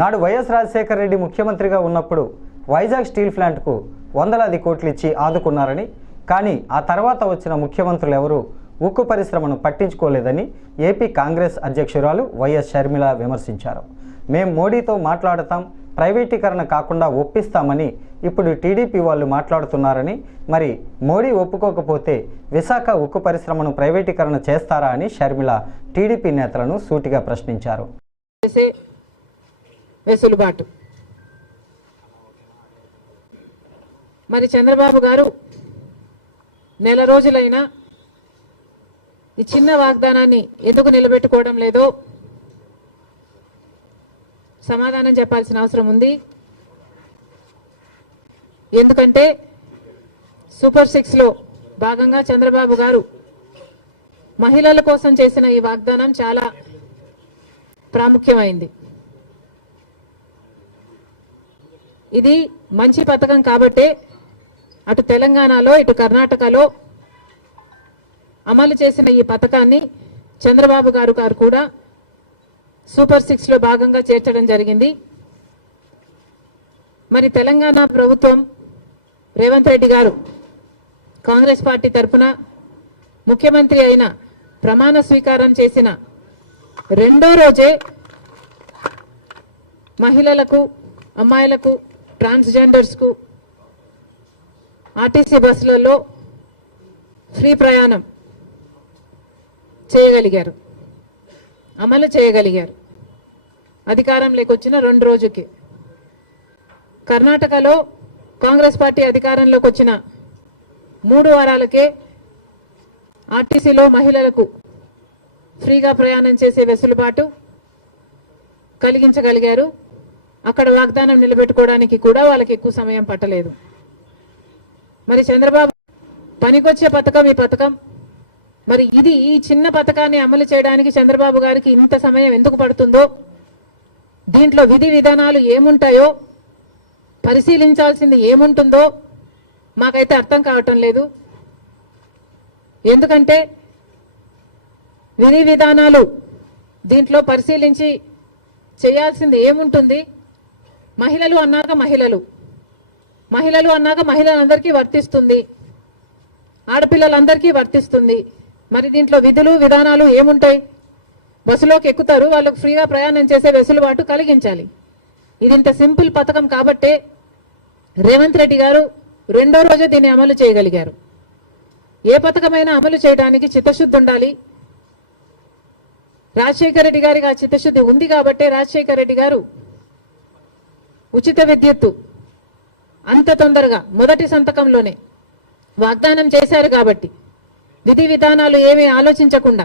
నాడు వైఎస్ రాజశేఖర రెడ్డి ముఖ్యమంత్రిగా ఉన్నప్పుడు వైజాగ్ స్టీల్ ప్లాంట్కు వందలాది కోట్లు ఇచ్చి ఆదుకున్నారని, కానీ ఆ తర్వాత వచ్చిన ముఖ్యమంత్రులు ఎవరూ ఉక్కు పరిశ్రమను పట్టించుకోలేదని ఏపీ కాంగ్రెస్ అధ్యక్షురాలు వైఎస్ షర్మిల విమర్శించారు. మేం మోడీతో మాట్లాడతాం, ప్రైవేటీకరణ కాకుండా ఒప్పిస్తామని ఇప్పుడు టీడీపీ వాళ్ళు మాట్లాడుతున్నారని, మరి మోడీ ఒప్పుకోకపోతే విశాఖ ఉక్కు పరిశ్రమను ప్రైవేటీకరణ చేస్తారా అని షర్మిల టీడీపీ నేతలను సూటిగా ప్రశ్నించారు. వెసులుబాటు మరి చంద్రబాబు గారు నెల రోజులైనా ఈ చిన్న వాగ్దానాన్ని ఎందుకు నిలబెట్టుకోవడం లేదో సమాధానం చెప్పాల్సిన అవసరం ఉంది. ఎందుకంటే సూపర్ 6లో భాగంగా చంద్రబాబు గారు మహిళల కోసం చేసిన ఈ వాగ్దానం చాలా ప్రాముఖ్యమైంది. ఇది మంచి పథకం కాబట్టే అటు తెలంగాణలో ఇటు కర్ణాటకలో అమలు చేసిన ఈ పథకాన్ని చంద్రబాబు గారు కూడా సూపర్ 6లో భాగంగా చేర్చడం జరిగింది. మరి తెలంగాణ ప్రభుత్వం రేవంత్ రెడ్డి గారు కాంగ్రెస్ పార్టీ తరఫున ముఖ్యమంత్రి అయిన ప్రమాణ స్వీకారం చేసిన రెండో రోజే మహిళలకు, అమ్మాయిలకు, ట్రాన్స్జెండర్స్కు ఆర్టీసీ బస్సులలో ఫ్రీ ప్రయాణం చేయగలిగారు, అమలు చేయగలిగారు. అధికారంలోకి వచ్చిన 2 రోజుకి. కర్ణాటకలో కాంగ్రెస్ పార్టీ అధికారంలోకి వచ్చిన 3 వారాలకే ఆర్టీసీలో మహిళలకు ఫ్రీగా ప్రయాణం చేసే వెసులుబాటు కలిగించగలిగారు. అక్కడ వాగ్దానం నిలబెట్టుకోవడానికి కూడా వాళ్ళకి ఎక్కువ సమయం పట్టలేదు. మరి చంద్రబాబు పనికొచ్చే పథకం ఈ పథకం. మరి ఈ చిన్న పథకాన్ని అమలు చేయడానికి చంద్రబాబు గారికి ఇంత సమయం ఎందుకు పడుతుందో, దీంట్లో విధి విధానాలు ఏముంటాయో, పరిశీలించాల్సింది ఏముంటుందో మాకైతే అర్థం కావటం లేదు. ఎందుకంటే విధి విధానాలు దీంట్లో పరిశీలించి చేయాల్సింది ఏముంటుంది? మహిళలు అన్నాక మహిళలందరికీ వర్తిస్తుంది, ఆడపిల్లలందరికీ వర్తిస్తుంది. మరి దీంట్లో విధులు విధానాలు ఏముంటాయి? బస్సులోకి ఎక్కుతారు, వాళ్ళకు ఫ్రీగా ప్రయాణం చేసే వెసులుబాటు కలిగించాలి. ఇది ఇంత సింపుల్ పథకం కాబట్టే రేవంత్ రెడ్డి గారు రెండో రోజే దీన్ని అమలు చేయగలిగారు. ఏ పథకమైనా అమలు చేయడానికి చిత్తశుద్ధి ఉండాలి. రాజశేఖర రెడ్డి గారికి ఆ చిత్తశుద్ధి ఉంది కాబట్టే రాజశేఖర రెడ్డి గారు ఉచిత విద్యుత్తు అంత తొందరగా మొదటి సంతకంలోనే వాగ్దానం చేశారు. కాబట్టి విధి విధానాలు ఏమీ ఆలోచించకుండా